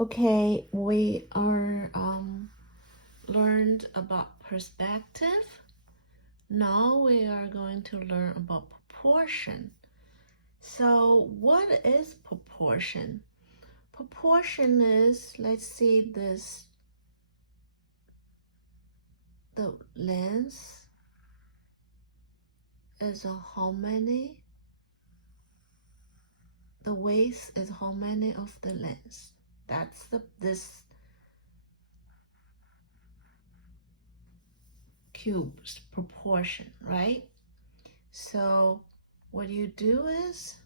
Okay, we are learned about perspective. Now we are going to learn about proportion. So what is proportion? Proportion is, let's see this, the length is how many, the width is how many of the length. That's this cube's proportion, right? So what you do is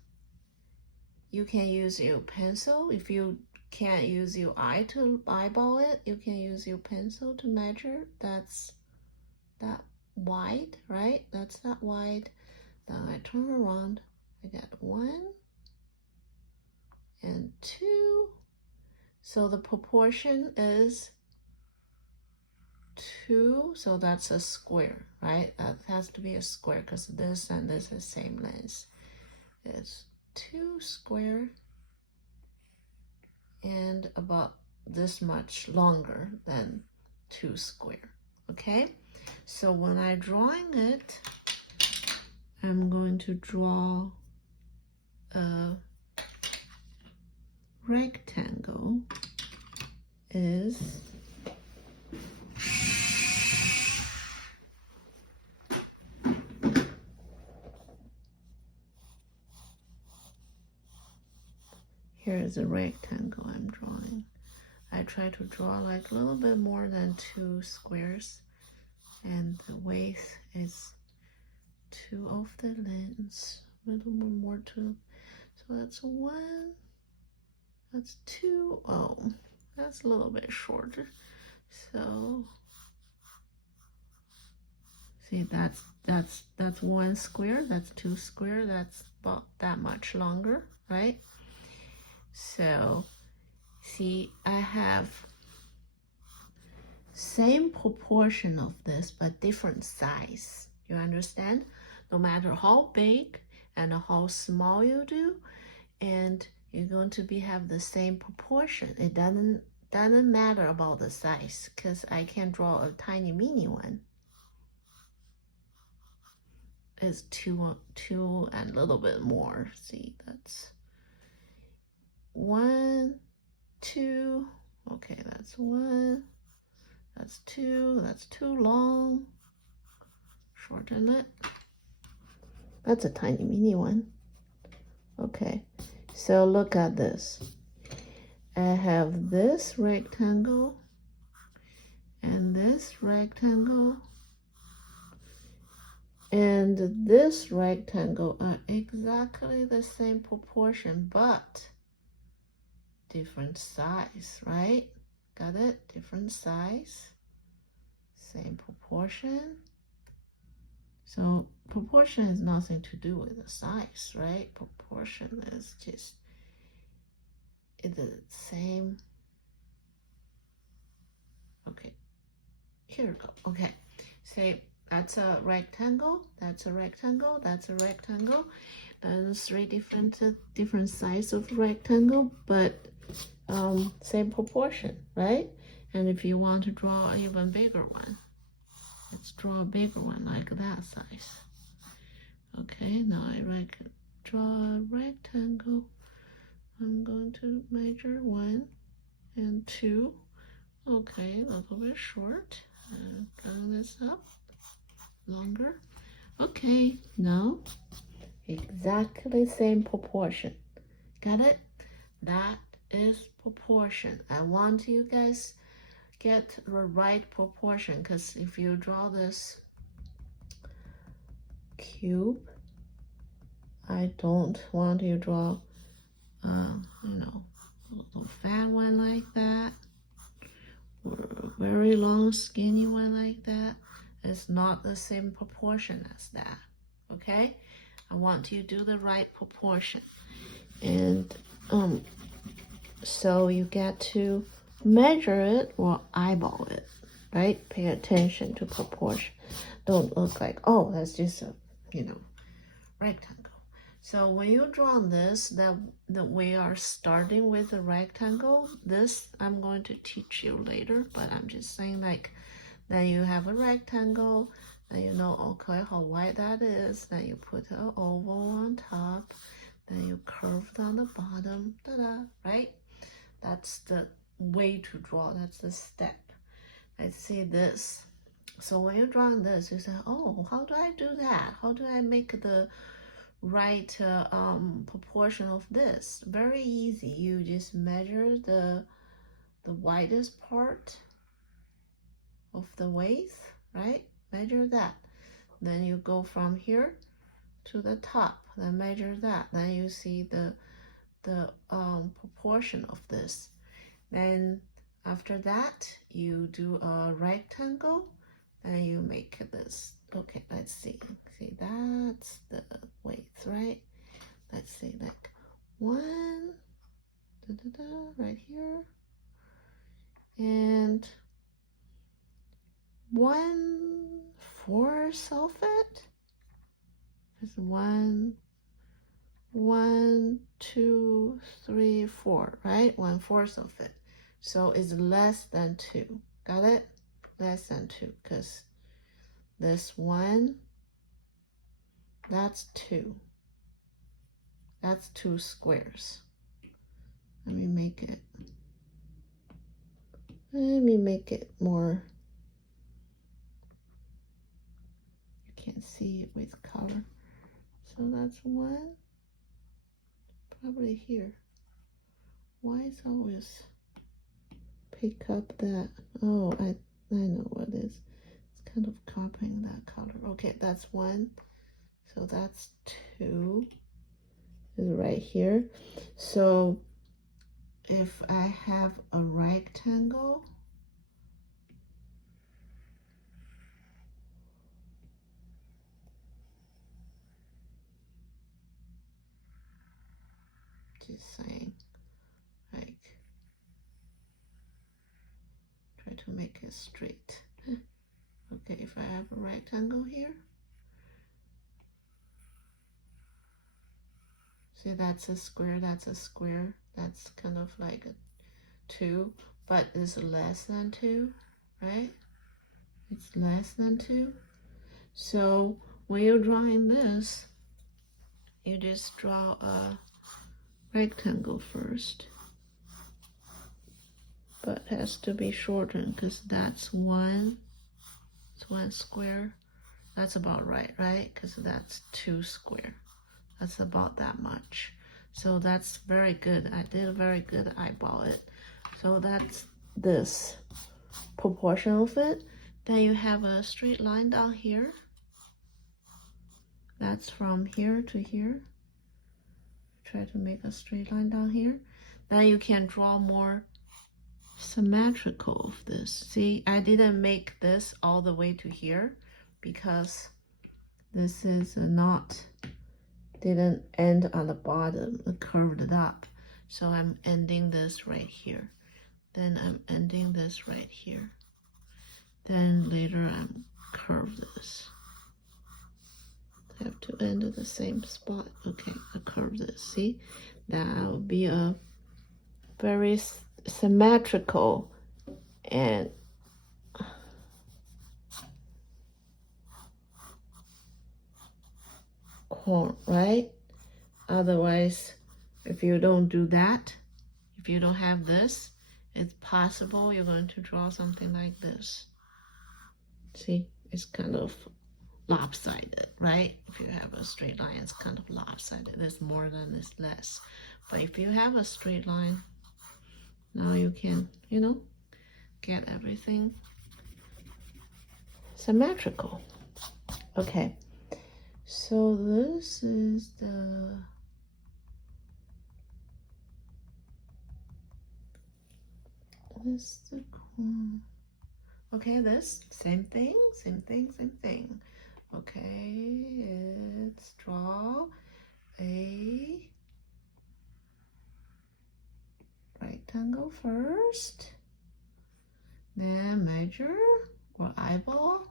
you can use your pencil. If you can't use your eye to eyeball it, you can use your pencil to measure. That's that wide, right? That's that wide. Then I turn around, I get 1 and 2. So the proportion is 2, so that's a square, right? That has to be a square because this and this is same length. It's 2 square and about this much longer than 2 square. Okay, so when I'm drawing it, I'm going to draw a rectangle is here is a rectangle I'm drawing. I try to draw like a little bit more than 2 squares, and the width is 2 of the lengths, a little bit more too. So that's 1, that's 2. Oh, that's a little bit shorter. So see, that's 1 square, that's 2 square, that's about that much longer, right? So see, I have same proportion of this but different size. You understand? No matter how big and how small you do, and you're going to have the same proportion. It doesn't matter about the size, because I can draw a tiny mini one. It's two and a little bit more. See, that's 1, 2. Okay, that's 1, that's 2, that's too long. Shorten it. That's a tiny mini one. Okay, so look at this. I have this rectangle and this rectangle, and this rectangle are exactly the same proportion but different size, right? Got it? Different size, same proportion. So proportion has nothing to do with the size, right? Proportion is just the same. Okay, here we go. Okay, say that's a rectangle, that's a rectangle, that's a rectangle. And 3 different size of rectangle, but same proportion, right? And if you want to draw an even bigger one, let's draw a bigger one like that size. Okay, now I draw a rectangle. I'm going to measure 1 and 2. Okay, a little bit short. Cutting this up longer. Okay, now exactly same proportion. Got it? That is proportion. I want you guys get the right proportion, because if you draw this cube, I don't want you to draw you know, a little fat one like that, or a very long skinny one like that. It's not the same proportion as that. Okay, I want you to do the right proportion. And so you get to measure it or eyeball it, right? Pay attention to proportion. Don't look like, oh, that's just a rectangle. So when you draw this, that we are starting with a rectangle. This I'm going to teach you later, but I'm just saying like, then you have a rectangle, then you know, okay, how wide that is, then you put an oval on top, then you curve down the bottom, ta-da, right? That's the way to draw, that's the step. Let's see this. So when you're drawing this, you say, oh, how do I do that? How do I make the right proportion of this? Very easy. You just measure the widest part of the waist, right? Measure that. Then you go from here to the top, then measure that. Then you see the proportion of this. Then after that, you do a rectangle, and you make this. Okay, let's see. See, that's the weight, right? Let's see, like one, right here, and 1/4 of it is 2, 3, 4, right? 1/4 of it. So it's less than 2. Got it? Less than 2, because this one, that's 2. That's 2 squares. Let me make it more. You can't see it with color. So that's 1. Probably here. Why is always pick up that? Oh, I know what it is. It's kind of copying that color. Okay, that's 1. So that's 2 is right here. So if I have a rectangle, just saying, like, try to make it straight. Okay, if I have a rectangle here, see, that's a square, that's a square, that's kind of like a 2, but it's less than 2, right? It's less than 2. So when you're drawing this, you just draw a rectangle first, but it has to be shortened because that's 1. It's 1 square. That's about right, right? Because that's 2 square. That's about that much. So that's very good. I did a very good eyeball it. So that's this proportion of it. Then you have a straight line down here. That's from here to here. Try to make a straight line down here. Then you can draw more symmetrical of this. See, I didn't make this all the way to here because this is not, didn't end on the bottom, it curved it up. So I'm ending this right here. Then I'm ending this right here. Then later I'm curve this. I have to end at the same spot. Okay, I curve this. See, that will be a very symmetrical and corn, right? Otherwise, if you don't do that, if you don't have this, it's possible you're going to draw something like this. See, it's kind of lopsided, right? If you have a straight line, it's kind of lopsided. There's more than there's less. But if you have a straight line, now you can, you know, get everything symmetrical. Okay, so this is the okay, this same thing. Okay, let's draw a rectangle first, then measure or eyeball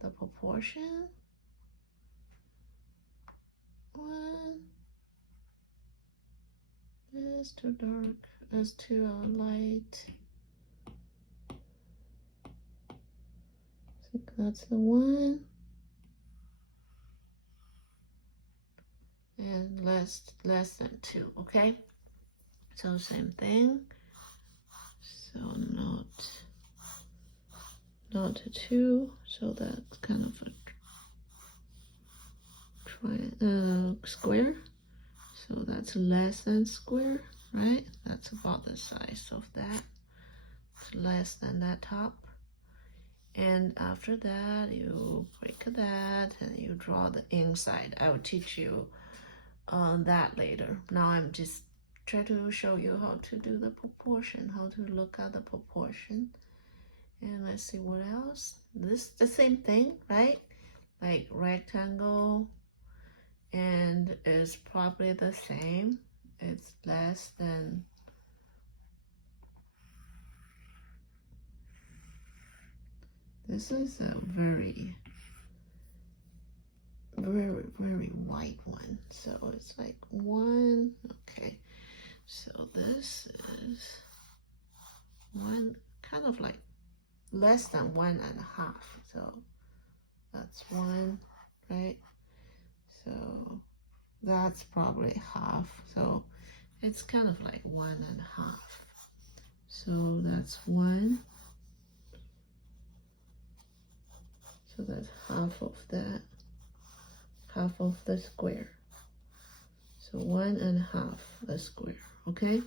the proportion one. It's too dark. It's too light. I think that's the one. And less than 2, okay? So same thing. So not a 2, so that's kind of a square. So that's less than square, right? That's about the size of that. It's less than that top. And after that, you break that and you draw the inside. I will teach you that later. Now I'm just try to show you how to do the proportion, how to look at the proportion. And let's see what else. This the same thing, right? Like rectangle, and it's probably the same. It's less than this is a very white one, so it's like 1. Okay, so this is 1, kind of like less than 1.5, so that's 1, right? So that's probably half, so it's kind of like 1.5, so that's 1. So that's half of that, half of the square. So 1.5 the square, okay?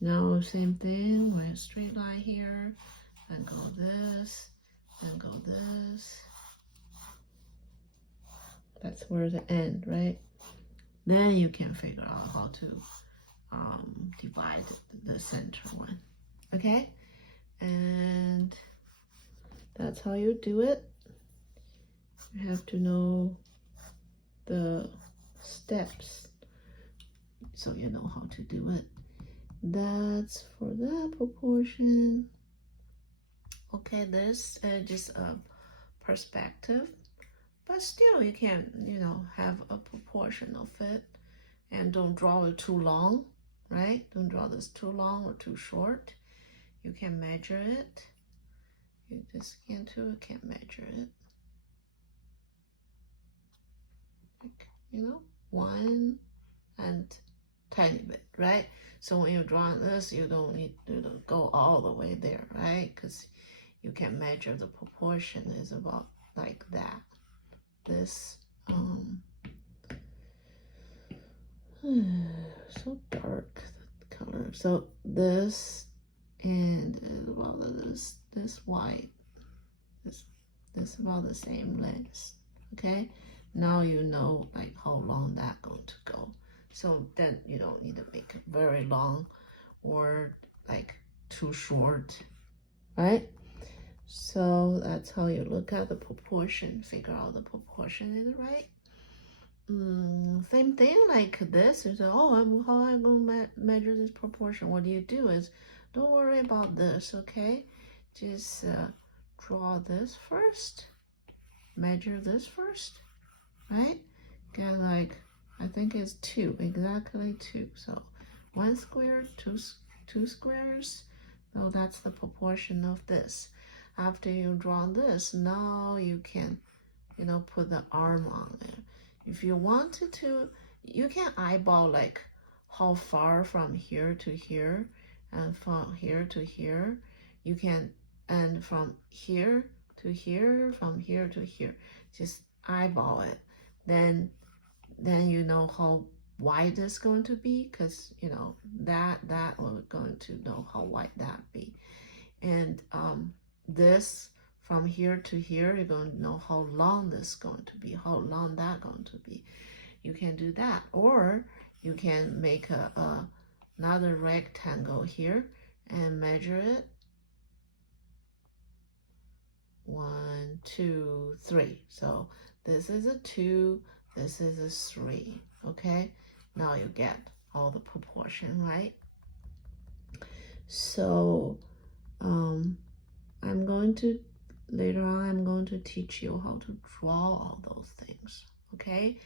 Now same thing with a straight line here, and go this, and go this. That's where the end, right? Then you can figure out how to divide the center one, okay? And that's how you do it. You have to know the steps so you know how to do it. That's for that proportion. Okay, this is just a perspective, but still you can, have a proportion of it, and don't draw it too long, right? Don't draw this too long or too short. You can measure it. You just can't measure it. Like, 1 and tiny bit, right? So when you're drawing this, you don't need to go all the way there, right? Because you can measure the proportion is about like that. This, so dark, the color. So this, and about this white, this about the same length, okay? Now you know like how long that going to go. So then you don't need to make it very long or like too short, right? So that's how you look at the proportion, figure out the proportion is right. Same thing like this. You say, oh, how am I going to measure this proportion? What do you do is, don't worry about this, okay? Just draw this first, measure this first, right? Get like, I think it's 2, exactly 2. So 1 square, 2 squares. So that's the proportion of this. After you draw this, now you can, put the arm on it. If you wanted to, you can eyeball like how far from here to here and from here to here. You can, and from here to here, from here to here. Just eyeball it. Then you know how wide it's going to be, because that we're going to know how wide that be. And this from here to here, you're going to know how long this is going to be, how long that going to be. You can do that, or you can make another rectangle here and measure it. 1, 2, 3. So this is a 2, this is a 3. Okay, now you get all the proportion, right? So later on I'm going to teach you how to draw all those things, okay?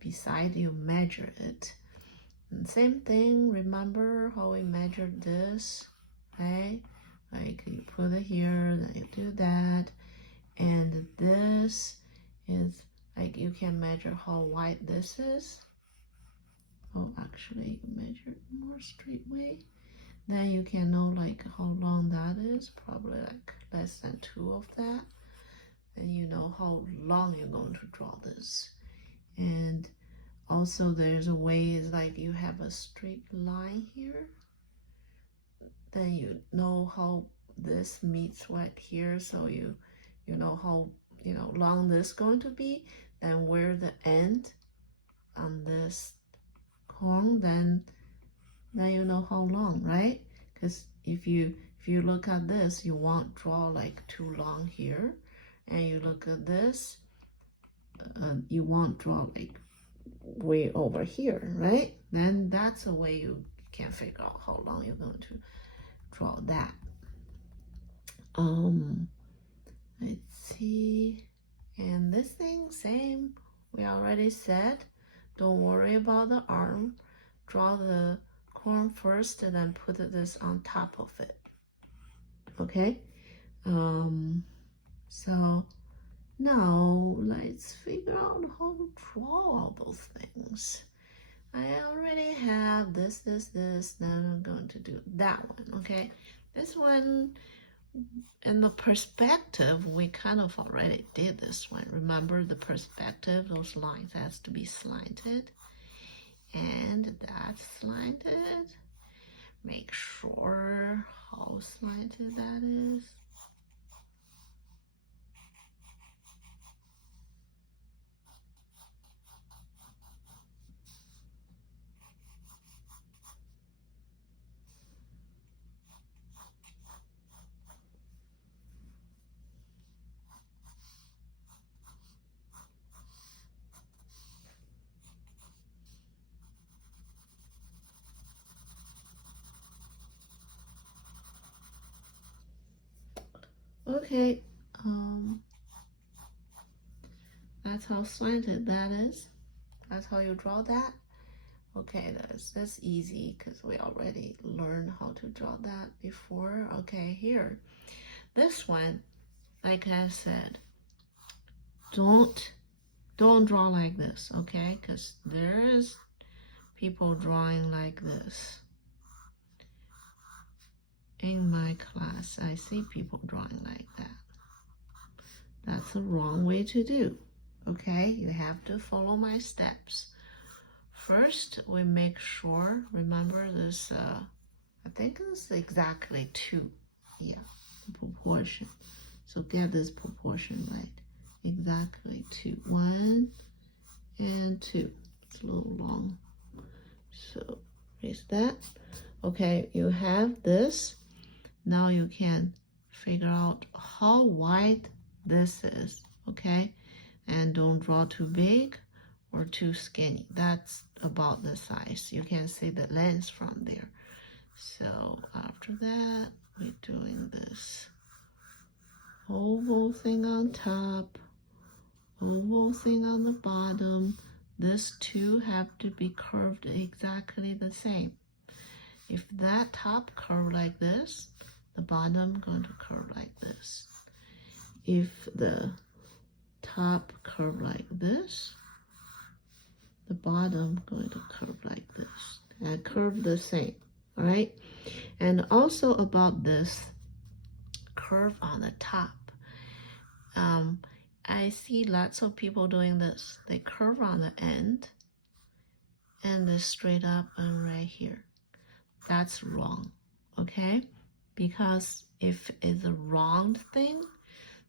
beside you measure it. And same thing, remember how we measured this, right? Like you put it here, then you do that. And this is like you can measure how wide this is. Oh, actually, you measure it more straight way. Then you can know like how long that is, probably like less than 2 of that. Then you know how long you're going to draw this. And also there's a way is like you have a straight line here. Then you know how this meets right here, so you know how long this is going to be. Then where the end on this corn, then you know how long, right? Because if you look at this, you won't draw like too long here, and you look at this, you won't draw like way over here, right? Then that's a way you can figure out how long you're going to draw that. Let's see. And this thing, same. We already said, don't worry about the arm. Draw the corn first and then put this on top of it. Okay? So now let's figure out how to draw all those things. I already have this, then I'm going to do that one, okay? This one, in the perspective, we kind of already did this one. Remember the perspective, those lines has to be slanted. And that's slanted. Make sure how slanted that is. Okay, that's how slanted that is. That's how you draw that. Okay, that's easy because we already learned how to draw that before. Okay, here, this one, like I said, don't draw like this, okay? Because there's people drawing like this. In my class, I see people drawing like that. That's the wrong way to do, okay? You have to follow my steps. First, we make sure, remember this, I think it's exactly 2. Yeah, proportion. So get this proportion right. Exactly 2. 1 and 2. It's a little long. So erase that. Okay, you have this. Now you can figure out how wide this is, okay? And don't draw too big or too skinny. That's about the size. You can see the length from there. So after that, we're doing this oval thing on top, oval thing on the bottom. This 2 have to be curved exactly the same. If that top curve like this, the bottom going to curve like this. If the top curve like this, the bottom going to curve like this. And curve the same, all right? And also about this curve on the top. I see lots of people doing this. They curve on the end and they straight up and right here. That's wrong, okay? Because if it's a round thing,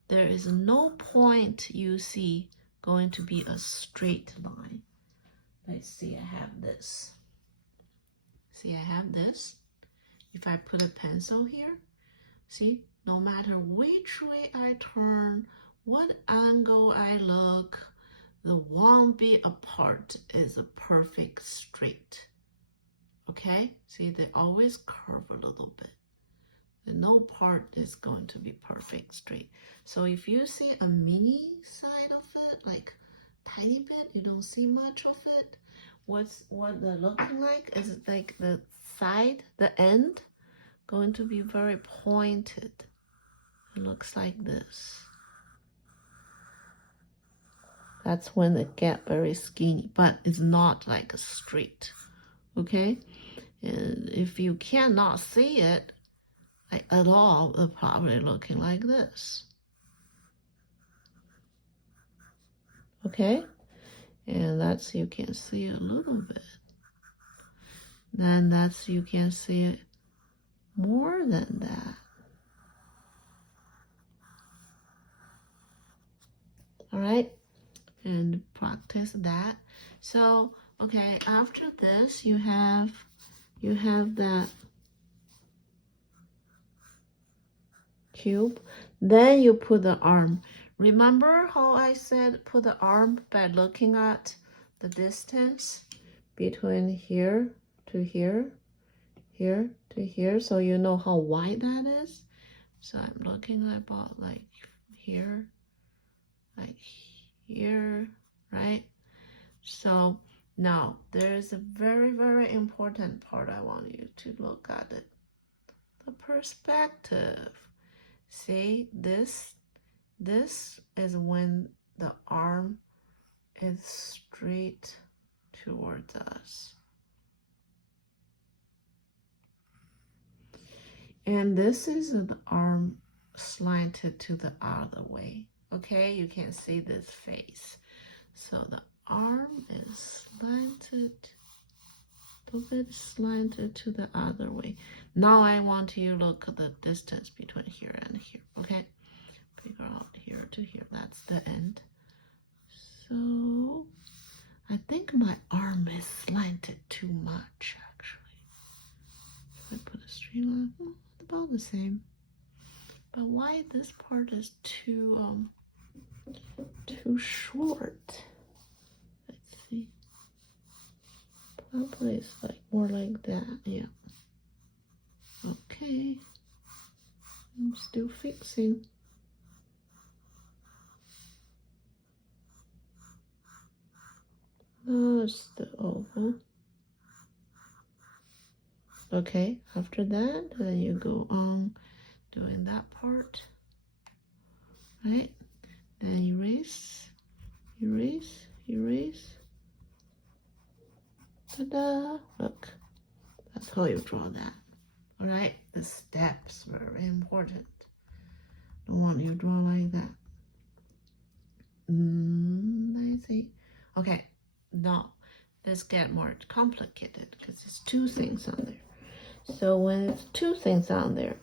there is no point you see going to be a straight line. Let's see, I have this. See, I have this. If I put a pencil here, see, no matter which way I turn, what angle I look, the 1 bit apart is a perfect straight. Okay? See, they always curve a little bit. And no part is going to be perfect straight. So if you see a mini side of it, like tiny bit. You don't see much of it. What they're looking like is like the side, the end, going to be very pointed. It looks like this. That's when they get very skinny, but it's not like a straight. Okay, and if you cannot see it like at all, they're probably looking like this. Okay, and that's you can see a little bit. Then that's you can see it more than that. All right, and practice that. So okay, after this you have that cube. Then you put the arm. Remember how I said put the arm by looking at the distance between here to here, here to here, so you know how wide that is. So I'm looking about like here, right? So now there's a very, very important part I want you to look at it. The perspective. See, this is when the arm is straight towards us. And this is the arm slanted to the other way. Okay, you can see this face. So the arm is slanted, a little bit slanted to the other way. Now I want you to look at the distance between here and here, okay? Figure out here to here, that's the end. So I think my arm is slanted too much, actually. If I put a straight line, about the same. But why this part is too short? Let's see. Probably it's like more like that, yeah. Okay. I'm still fixing. That's the oval. Okay, after that, then you go on doing that part, right? Then erase, erase, erase. Ta-da! Look, that's how you draw that. All right, the steps very important. Don't want you to draw like that. I see. Okay, now let's get more complicated because it's two things on there. So when it's two things on there,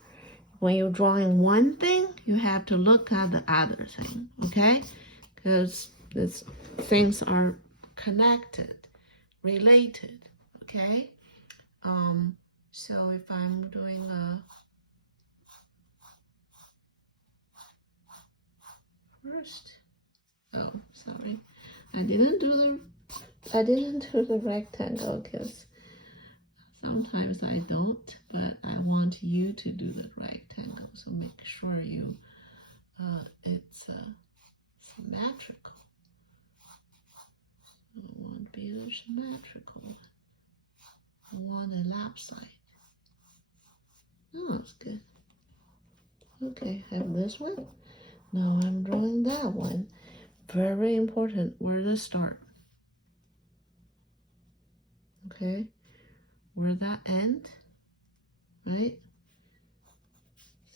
when you're drawing one thing, you have to look at the other thing, okay? Because these things are connected, related, okay? So if I'm doing a first, oh, sorry, I didn't do the rectangle because sometimes I don't, but I want you to do the rectangle. So make sure it's symmetrical. I want to be symmetrical. I want a lap side. Oh, that's good. Okay, I have this one. Now I'm drawing that one. Very important. Where to start? Okay. Where that end, right?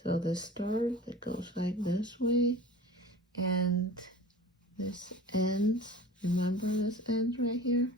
So the start, it goes like this way, and this ends, remember this ends right here?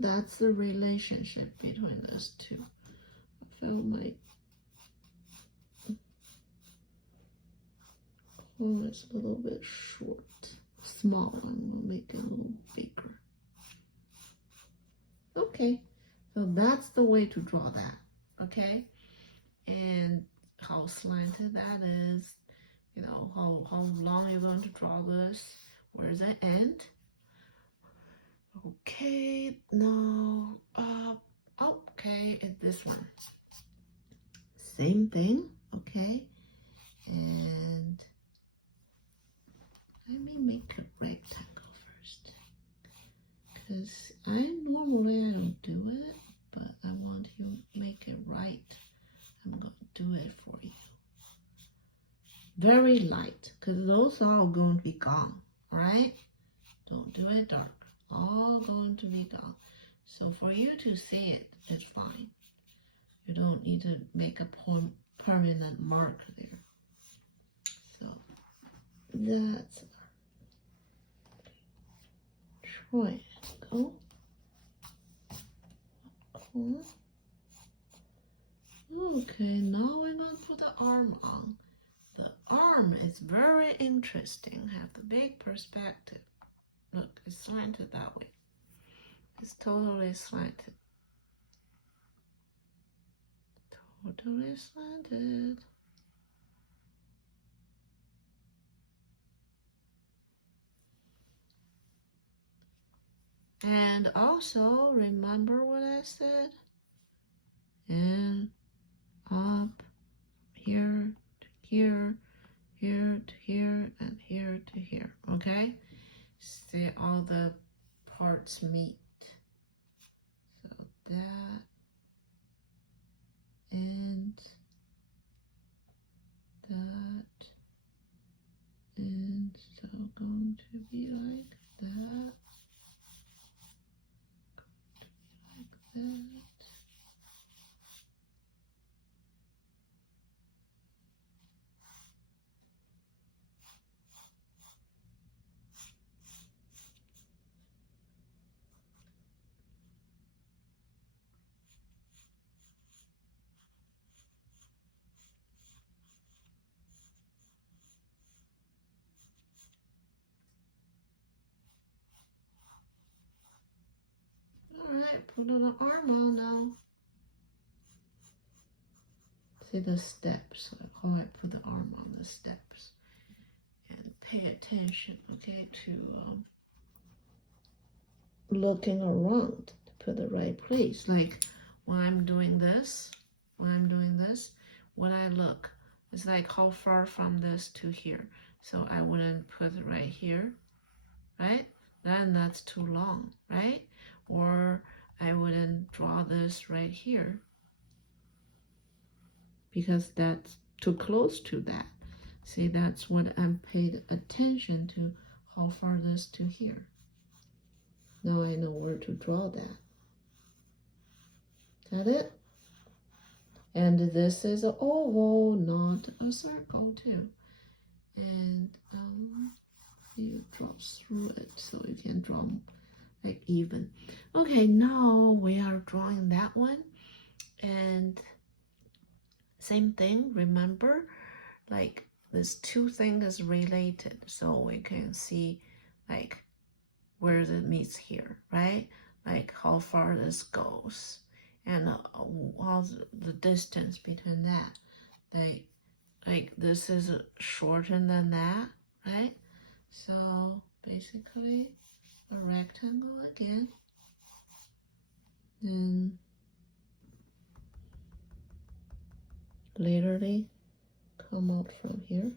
That's the relationship between those two. I feel Oh, it's a little bit short. Small one, we'll make it a little bigger. Okay, so that's the way to draw that, okay? And how slanted that is, you know, how long you're going to draw this, where's the end. Okay, now, okay, and this one. Same thing, okay? And let me make a rectangle first. Because I don't do it, but I want you to make it right. I'm going to do it for you. Very light, because those are all going to be gone, all right? Don't do it dark. All going to be gone. So for you to see it, it's fine. You don't need to make a permanent mark there. So that's triangle. Okay, now we're going to put the arm on. The arm is very interesting. Have the big perspective. Look, it's slanted that way. It's totally slanted. Totally slanted. And also, remember what I said? And up, here to here, here to here, and here to here, okay? See all the parts meet. So that and that, and so going to be like that, like that. Alright, put on the arm on now. See the steps, how I put the arm on the steps. And pay attention, okay, to looking around to put the right place. Like when I'm doing this, when I look, it's like how far from this to here. So I wouldn't put it right here, right? Then that's too long, right? Or I wouldn't draw this right here because that's too close to that. See, that's what I'm paid attention to, how far this to here. Now I know where to draw that. Got it? And this is an oval, not a circle too. And you draw through it so you can draw like even. Okay, now we are drawing that one. And same thing, remember, like this two things is related. So we can see like where it meets here, right? Like how far this goes. And how's the distance between that? Like this is shorter than that, right? So basically a rectangle again. Then literally come out from here.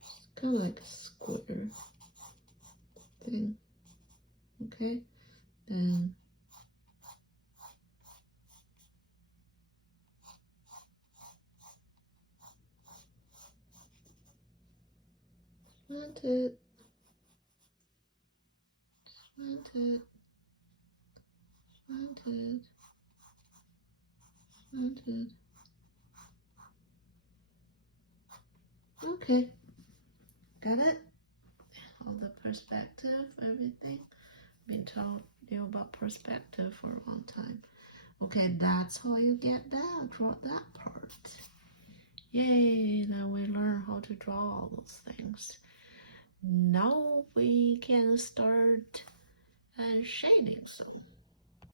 It's kind of like a square thing. Okay, then slant it, slant it, slant it, slant it. Okay, got it? All the perspective, everything. been telling you about perspective for a long time. Okay, that's how you get that. Draw that part. Yay! Now we learn how to draw all those things. Now we can start shading some.